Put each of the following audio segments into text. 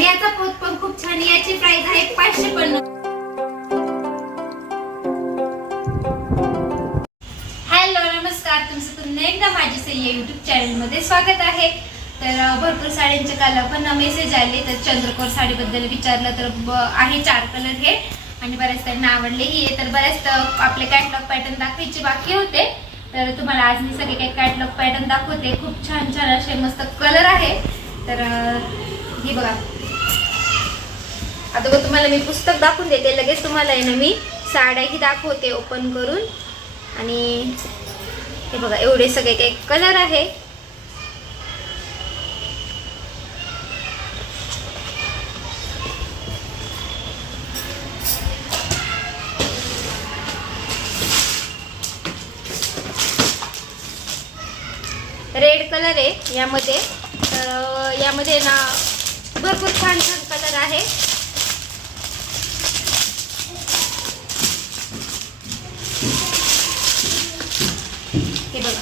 आणि याचा पोत पण खूप छान याची प्राइस आहे पाचशे पन्नास. हॅलो नमस्कार. तुमचं पुन्हा एकदा माझी सह्य युट्यूब चॅनलमध्ये स्वागत आहे. तर भरपूर साड्यांचे काल पण मेसेज आले. तर चंद्रकोर साडीबद्दल विचारलं तर आहे चार कलर हे. आणि बऱ्याच त्यांना आवडलेही आहे तर बऱ्याच आपले कॅटलॉग पॅटर्न दाखवायचे बाकी होते. तर तुम्हाला आज मी सगळे काही कॅटलॉग पॅटर्न दाखवते. खूप छान छान असे मस्त कलर आहे. तर हे बघा. आता बघ तुम्हाला मी पुस्तक दाखवून देते. लगेच तुम्हाला आहे ना मी साड्याही दाखवते ओपन करून. आणि हे बघा एवढे सगळे काही कलर आहे. रेड कलर आहे यामध्ये. तर यामध्ये ना भरपूर छान छान कलर आहे हे बघा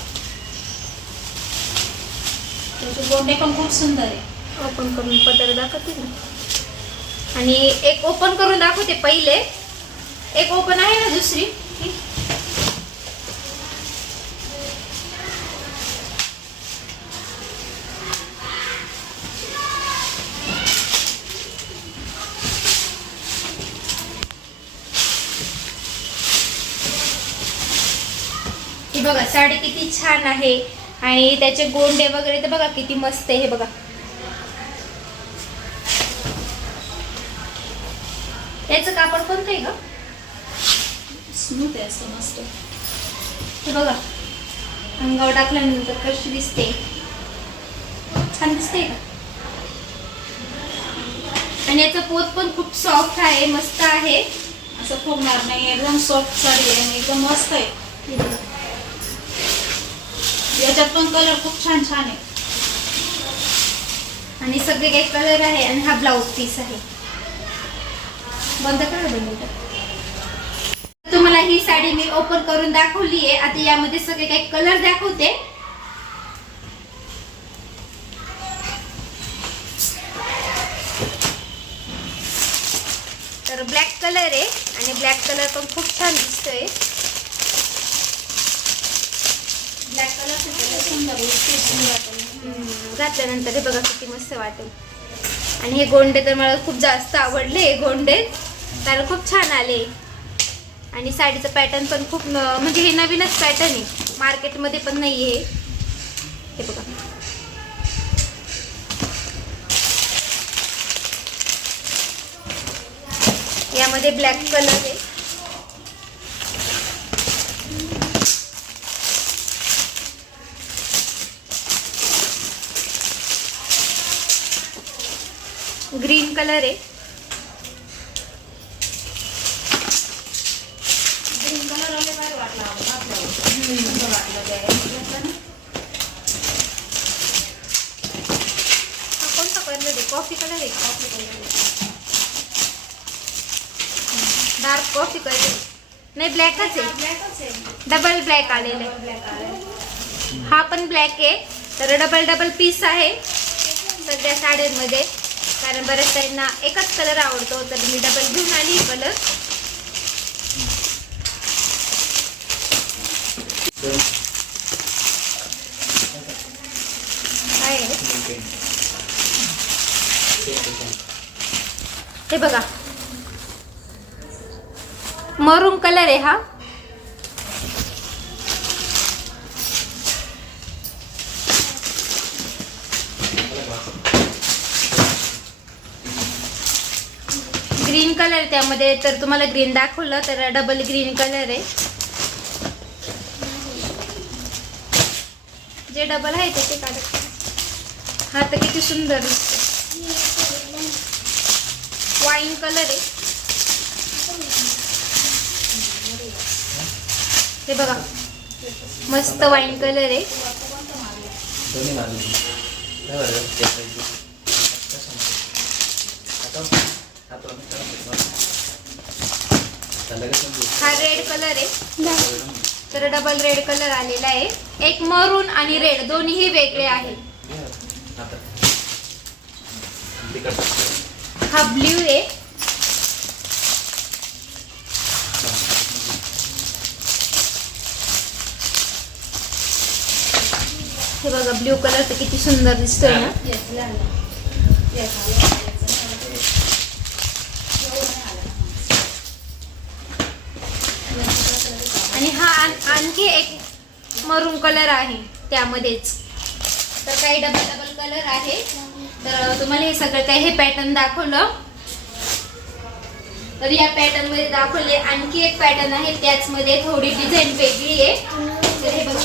त्याचे गोंडे पण खूप सुंदर आहे. ओपन करून पदर दाखवते ना. आणि एक ओपन करून दाखवते पहिले. एक ओपन आहे ना दुसरी? बघा साडी किती छान आहे. आणि त्याचे गोंडे वगैरे तर बघा किती मस्त आहे हे बघा. याचं कापड कोणतं आहे ग? स्मूथ आहे असं मस्त. हे बघा. अंगावर टाकल्यानंतर कशी दिसते? छान दिसते का? आणि याचं पोत पण खूप सॉफ्ट आहे मस्त आहे. असं फुगणार नाही एकदम सॉफ्ट साडी आहे आणि एकदम मस्त आहे. याच्यात पण कलर खूप छान छान आहे. आणि सगळे काही कलर आहे आणि हा ब्लाऊज पीस आहे. बंद करा दोन मिनिटं. तुम्हाला ही साडी मी ओपन करून दाखवली आहे. आता यामध्ये सगळे काही कलर दाखवते. तर ब्लॅक कलर आहे आणि ब्लॅक कलर पण खूप छान दिसतोय. ब्लॅक कलर सुंदर घातल्यानंतर हे बघा किती मस्त वाटेल. आणि हे गोंडे तर मला खूप जास्त आवडले हे गोंडे. कारण खूप छान आले. आणि साडीचं पॅटर्न पण खूप म्हणजे हे नवीनच पॅटर्न आहे. मार्केटमध्ये पण नाही आहे हे बघा. यामध्ये ब्लॅक कलर आहे ग्रीन कलर आहे ग्रीन कलर आले काय वाटलं आपण आपल्याला. सुंदर वाटलं ते. घेतलं ना? हा कोणता कलर आहे? कॉफी कलर आहे coffee colour dark coffee colour आहे. नाही ब्लॅकच आहे. आहे. डबल ब्लॅक आलेलं आहे. हा पण ब्लॅक आहे. तर डबल डबल पीस आहे. सगळ्या साड्यांमध्ये. कारण बऱ्याच त्यांना एकच कलर आवडतो तर मी डबल घेऊन आली कलर काय आहे? हे बघा. मरून कलर आहे हा. कलर कलर त्यामध्ये. तर तुम्हाला ग्रीन दाखवलं तर डबल ग्रीन कलर आहे. जे डबल आहे ते काढत हा तर किती सुंदर वाईन कलर आहे. हे बघा. मस्त वाईन कलर आहे. आता हा रेड कलर आहे. तर डबल रेड कलर आलेला आहे. एक मरून आणि रेड दोन्हीही वेगळे आहे हा ब्ल्यू आहे. हे बघा ब्ल्यू कलर तर किती सुंदर दिसतोय ना येस, लहान. येस, आलं. एवढं नाही आलं. आणि हा आण- आणखी एक मरून कलर आहे त्यामध्येच. तर काही डबल डबल कलर आहे. तर तुम्हाला हे सगळं काही हे पॅटर्न दाखवलं. तर या पॅटर्नमध्ये दाखवले आणखी एक पॅटर्न आहे त्याचमध्ये थोडी डिझाईन वेगळी आहे. तर हे बघा.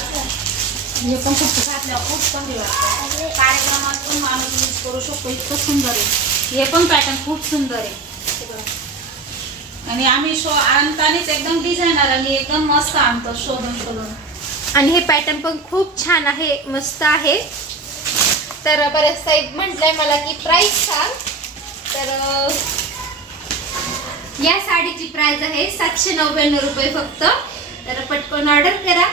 हे पण खूप घातल्या खूप चांगली वाटतं. कार्यक्रमात पण माणूस यूज करू शकतो इतकं सुंदर आहे. हे पण पॅटर्न खूप सुंदर आहे. आणि आम्ही शो आणतानीच एकदम डिझायनर आणि एकदम मस्त आणतो शोधून शोधून. आणि हे पॅटर्न पण खूप छान आहे मस्त आहे. तर बरेच साहेब म्हटलंय मला की प्राइस सांग. तर या साडीची प्राइस आहे सातशे नव्याण्णव रुपये फक्त. तर पटकन ऑर्डर करा.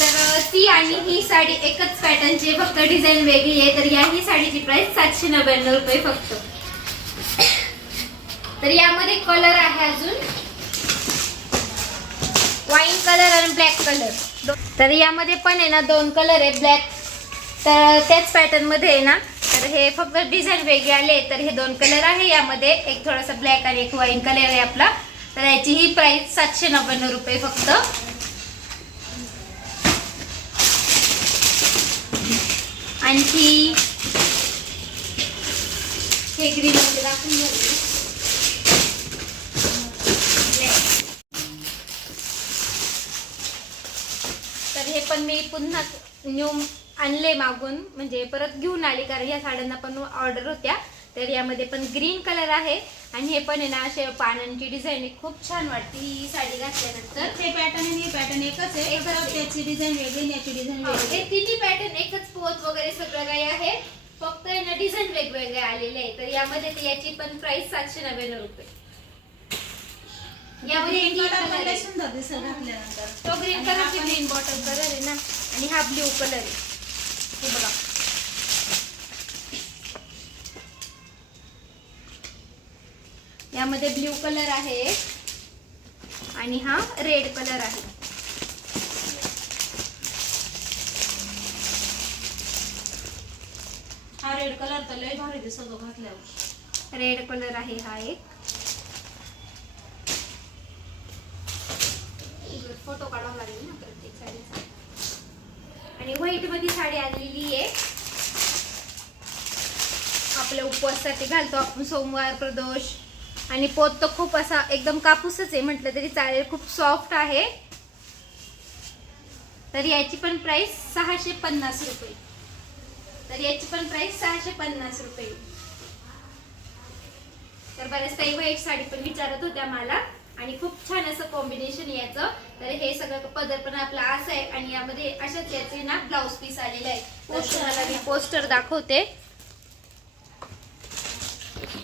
तर ती आणि ही साडी एकच पॅटर्नची फक्त डिझाईन वेगळी आहे. तर या ही साडीची प्राइस सातशे नव्याण्णव रुपये फक्त. तर यामध्ये कलर आहे अजून. वाईन कलर आणि ब्लॅक कलर तर यामध्ये पण आहे ना दोन कलर आहे ब्लॅक तर त्याच पॅटर्नमध्ये आहे ना तर हे फक्त डिझाईन वेगळे आले तर हे दोन कलर आहे यामध्ये. एक थोडासा ब्लॅक आणि एक वाईन कलर आहे आपला. तर याची ही प्राइस सातशे नव्याण्णव रुपये फक्त. आणखी हे ग्रीन मध्ये दाखवून बघू. तर हे पण मी पुन्हा न्यू आणले मागून म्हणजे परत घेऊन आले कारण या साड्यांना पण ऑर्डर होत्या. तर यामध्ये पण ग्रीन कलर आहे. आणि हे पण आहे ना असे पानांची डिझाईन खूप छान वाटते ही साडी घातल्यानंतर. ते पॅटर्न आणि हे पॅटर्न एकच आहे. त्याची डिझाईन वेगळी याची डिझाईन वेगळी. हे तिन्ही पॅटर्न एकच पोत वगैरे सगळं काही आहे. फक्त डिझाईन वेगवेगळे आलेले आहे. तर यामध्ये याची पण प्राइस सातशे नव्याण्णव रुपये. यामध्ये ग्रीन green कलर color पण लय आहे. सुंदर दिसेल घातल्यानंतर तो ग्रीन आणि कलरची ग्रीन बॉटल कलर आहे ना. आणि हा ब्ल्यू कलर आहे. हे बघा. यामध्ये ब्ल्यू कलर आहे. आणि हा रेड कलर आहे. हा रेड कलर तर लय भारी दिसतो घातल्यावर. रेड कलर आहे हा एक. ना प्रत्येक साडीचा आणि व्हाईटमध्ये साडी आलेली आहे. आपल्या उपवासासाठी घालतो आपण सोमवार प्रदोष. आणि पोत तर खूप असा एकदम कापूसच आहे म्हटलं तरी चालेल. खूप सॉफ्ट आहे. तर याची पण प्राइस सहाशे पन्नास रुपये. तर याची पण प्राइस सहाशे पन्नास रुपये. तर बऱ्याच काही व्हाईट साडी पण विचारत होत्या मला. आणि खूप छान असं कॉम्बिनेशन याचं. तर हे सगळं पदर पण आपला असं आहे आणि यामध्ये अशाच याचे ना ब्लाऊज पीस आलेले आहे पोस्टरला मी पोस्टर दाखवते.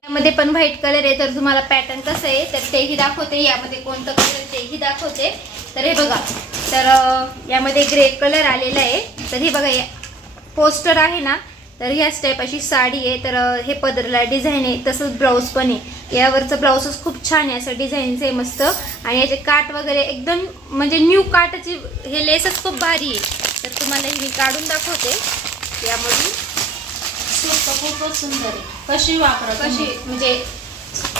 यामध्ये पण व्हाईट कलर आहे तर तुम्हाला पॅटर्न कसं आहे तर तेही दाखवते. यामध्ये कोणतं कलर तेही दाखवते. तर हे बघा. तर यामध्ये ग्रे कलर आलेला आहे. तर हे बघा पोस्टर आहे ना तर ह्याच टाईप अशी साडी आहे. तर हे पदरला डिझाईन आहे. तसंच ब्लाऊज पण आहे. यावरचं ब्लाऊजच खूप छान आहे. असं डिझाईनचं आहे मस्त. आणि याचे काट वगैरे एकदम म्हणजे न्यू काटाची हे लेसच खूप भारी आहे. तर तुम्हाला हे मी काढून दाखवते. यामधून. सूट खूपच सुंदर आहे. कशी वापरा कशी? म्हणजे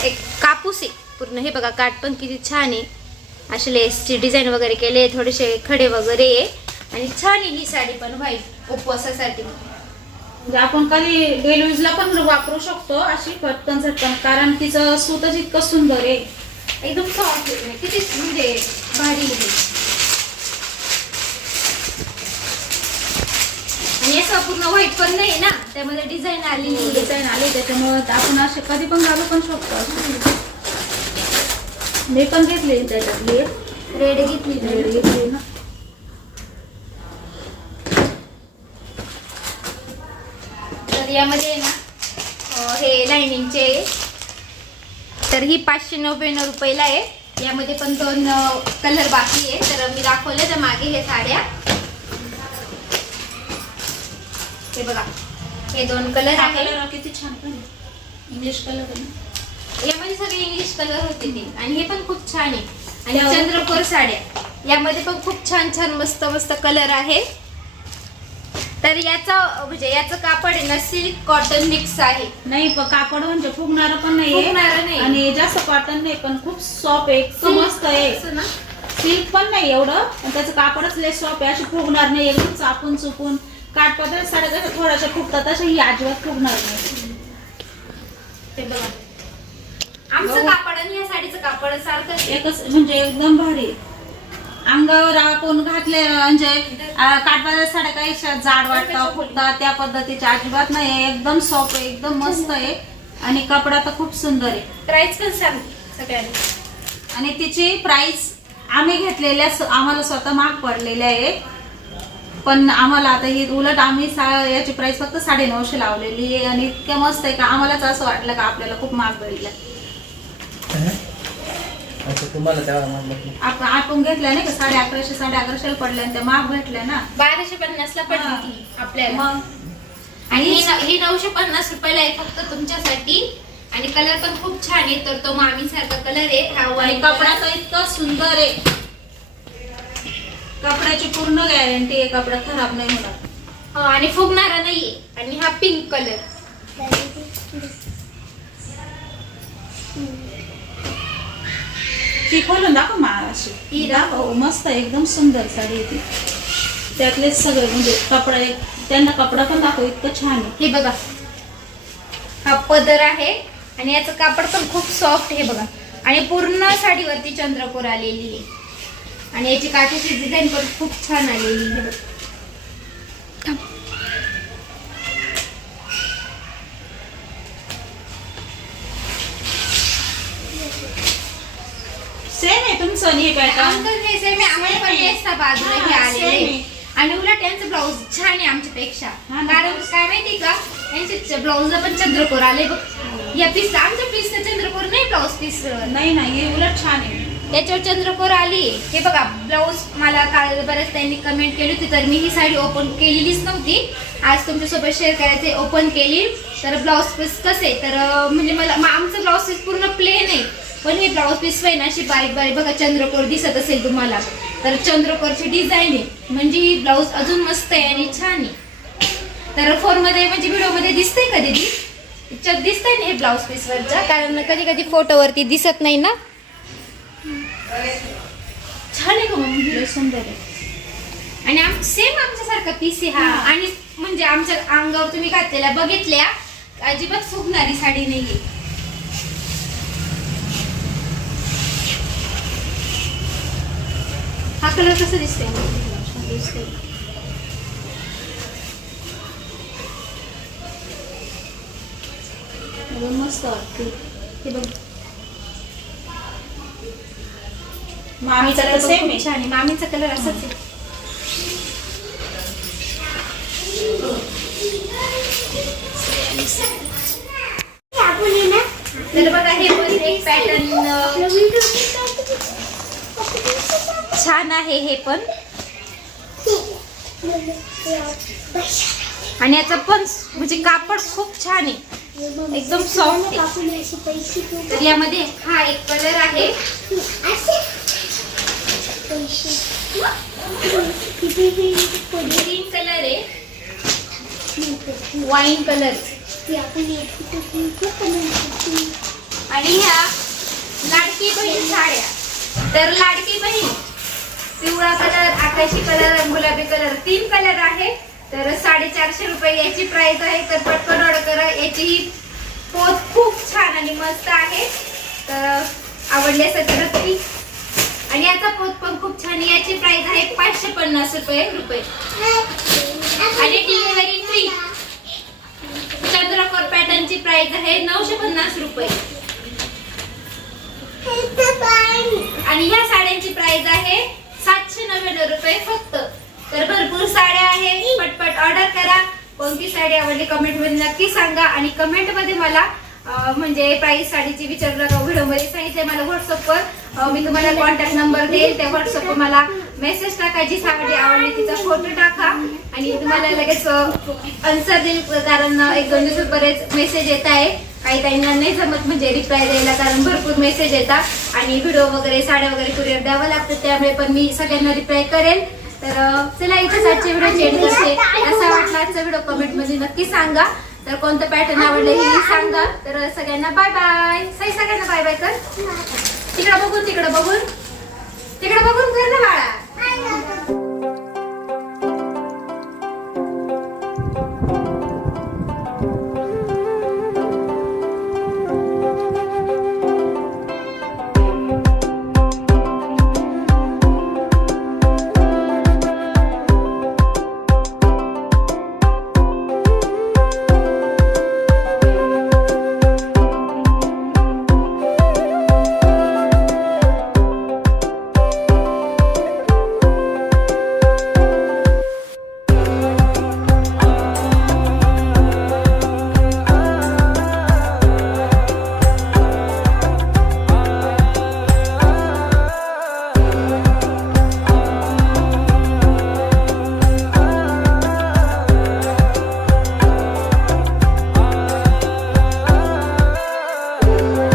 एक कापूस आहे. पूर्ण हे बघा काट पण किती छान आहे. असे लेसची डिझाईन वगैरे केले. थोडेसे खडे वगैरे आहे. आणि छान आहे ही साडी पण व्हाईट. उपवासासाठी. म्हणजे आपण कधी डेली यूजला पण वापरू शकतो अशी पटकन झटकन कारण तिचं सूतच इतकं सुंदर आहे एकदम सॉफ्ट किती म्हणजे भारी आहे आणि असं पूर्ण व्हाईट पण नाही ना त्यामध्ये डिझाईन आहे. डिझाईन आली त्याच्यामुळे आपण असे कधी पण घालू पण शकतो. मी पण घेतली त्याच्यातली. रेड घेतली रेड घेतली ना यामध्ये ना हे लाइनिंगचे तर ही पाचशे नव्याण्णव रुपयाला आहे. यामध्ये पण दोन कलर बाकी आहे. तर मी दाखवले तर मागे हे साड्या. हे बघा हे दोन कलर आहे. किती छान पण. English colour. यामध्ये सगळे इंग्लिश कलर होते ते. आणि हे पण खूप छान आहे. आणि चंद्रकोर साड्या. यामध्ये पण खूप छान छान मस्त मस्त कलर आहे. तर याचा म्हणजे याचं कापड आहे ना सिल्क कॉटन मिक्स आहे नाही पण कापड म्हणजे फुगणार पण नाहीये फुगणारं नाही. आणि जास्त कॉटन नाही पण खूप सॉफ्ट आहे इतकं मस्त आहे असं ना? सिल्क पण नाही एवढं पण त्याचं कापडच लय सॉफ्ट आहे अशी फुगणार नाही एकदम चापून चुपून काठपदर साड्या जशा थोड्याशा फुगतात तशा ही अजिबात फुगणार नाही ते बघा आमचं कापड आणि या साडीचं कापड सारखं. एकच म्हणजे एकदम भारी आहे. अंगावर आपण घातले म्हणजे काठपदर साड्या काही जाड वाटतात फुगतात त्या पद्धतीच्या अजिबात नाही आहे. एकदम सॉफ्ट आहे एकदम मस्त आहे. आणि कपडा तर खूप सुंदर आहे. प्राइस पण सांग सगळ्यांनी. आणि तिची प्राइस आम्ही घेतलेल्या आम्हाला स्वतः महाग पडलेल्या आहे. पण आम्हाला आता ही उलट आम्ही सा- याची प्राइस फक्त साडे नऊशे लावलेली आहे. आणि इतक्या मस्त आहे का आम्हालाच असं वाटलं का आपल्याला खूप महाग पडलं असं तुम्हाला तेव्हा म्हणलं आपण आपण घेतल्या नाही का? साडे अकराशे साडे अकराशेला पडल्या आणि त्या महाग भेटल्या ना? बाराशे पन्नास ला पडली हा. ती आपल्याला. मग? आणि ही न- ही नऊशे पन्नास रुपयाला आहे फक्त तुमच्यासाठी. आणि कलर पण खूप छान आहे तर तो मामी सारखा कलर आहे. हा आणि वाईट कपडा तर इतका सुंदर आहे. कपड्याची पूर्ण गॅरंटी आहे कपडा खराब नाही होणार. आणि फुगणारा नाहीये. आणि हा पिंक कलर ती खोलून दाखव मा अशी. ही दाखव. मस्त आहे, एकदम सुंदर साडी आहे ती. त्यातलेच सगळे म्हणजे कपडा एक त्यांना कपडा पण दाखव इतकं छान आहे. हे बघा. हा पदर आहे आणि याचं कापड पण खूप सॉफ्ट आहे बघा. आणि पूर्ण साडीवरती चंद्रपूर आलेली आहे. आणि याची काठीची डिझाईन पण खूप छान आलेली आहे. आणि हे पॅटर्न आमचं हे same आहे, आम्हाला पण हेच ना बाजूला हे हा, आलेलं same आहे आहे. आणि उलट यांचं ब्लाऊज छान आहे आमच्यापेक्षा. हा ना. कारण काय माहिती का? यांचे ब्लाऊजला पण चंद्रकोर आले बघ. या पीस आमच्या पीसला चंद्रकोर नाही ब्लाऊज पीस नाही नाही हे उलट छान आहे. याच्यावर चंद्रकोर आली. हे बघा ब्लाऊज मला काल बऱ्याच त्यांनी कमेंट केली होती तर मी ही साडी ओपन केलेलीच नव्हती. आज तुमच्यासोबत शेअर करायचे ओपन केली. तर ब्लाऊज पीस कसे? तर अं, म्हणजे मला मग आमचं ब्लाऊज पीस पूर्ण प्लेन आहे. पण हे ब्लाऊज पीस आहे ना अशी बारीक बारीक बघा चंद्रकोर दिसत असेल तुम्हाला. तर चंद्रकोरची डिझाईन आहे. म्हणजे ही ब्लाऊज अजून मस्त आहे आणि छान आहे. तर फोनमध्ये म्हणजे व्हिडिओमध्ये दिसतंय का दीदी? दिसतंय ना हे ब्लाऊज पीसवरचं कारण कधी कधी फोटोवरती दिसत नाही ना. छान आहे का मम्मी लय सुंदर आहे. आणि आम सेम आमच्यासारखा पीस आहे हा. हा. आणि म्हणजे आमच्या अंगावर तुम्ही घातलेल्या बघितल्या अजिबात फुगणारी साडी नाहीये. हा कलर कसा दिसतोय? मस्त वाटते हे बघ. मामीचा कलर सेम आहे. छान आहे मामीचा कलर असाच आहे तर बघा हे पण एक पॅटर्न छान आहे हे पण. आणि याचा पण म्हणजे कापड खूप छान आहे. एकदम सॉफ्ट तर यामध्ये हा एक कलर आहे. ग्रीन कलर आहे. वाईन कलर आणि ह्या लाडकी बहीण साड्या. तर लाडकी बहीण पिवळा कलर आकाशी कलर गुलाबी कलर तीन कलर आहे. तर साडेचारशे रुपये याची प्राइस आहे. तर पटकन ऑर्डर करा. याची ही पोत खूप छान आणि मस्त आहे. तर आवडली असेल तर नक्की. आणि याचा पोत पण खूप छान. याची प्राइस आहे पाचशे पन्नास रुपये रुपये. आणि डिलिव्हरी फ्री चंद्रकोर पॅटर्नची प्राइस आहे नऊशे पन्नास रुपये. आणि ह्या साड्यांची प्राइस आहे सातशे नव्याण्णव रुपये फक्त. तर भरपूर साड्या आहे. पटपट ऑर्डर करा. कोणती साडी आवडली कमेंटमध्ये नक्की सांगा. आणि कमेंटमध्ये मला म्हणजे प्राईस साडीची विचारू नका. व्हिडिओ सांगितले मला व्हॉट्सअपवर मी तुम्हाला कॉन्टॅक्ट नंबर देईल. त्या व्हॉट्सअपवर मला मेसेज टाका. जी साडी आवडली तिचा फोटो टाका. आणि तुम्हाला लगेच आन्सर देईल. कारण एक दोन दिवसात बरेच मेसेज येत आहे काही ताईंना नाही जमत म्हणजे रिप्लाय द्यायला कारण भरपूर मेसेज येतात आणि व्हिडिओ वगैरे साड्या वगैरे कुरिअर द्यावं लागतं त्यामुळे पण मी सगळ्यांना रिप्लाय करेल तर चला इथेच आजचे व्हिडिओ चेंज करते. असा वाटला आजचा व्हिडिओ कमेंटमध्ये नक्की सांगा. तर कोणतं पॅटर्न आवडलं हे सांगा. तर सगळ्यांना बाय बाय सई सगळ्यांना बाय बाय कर. तिकडं बघून तिकडं बघून. तिकडं बघून कर ना बाळा.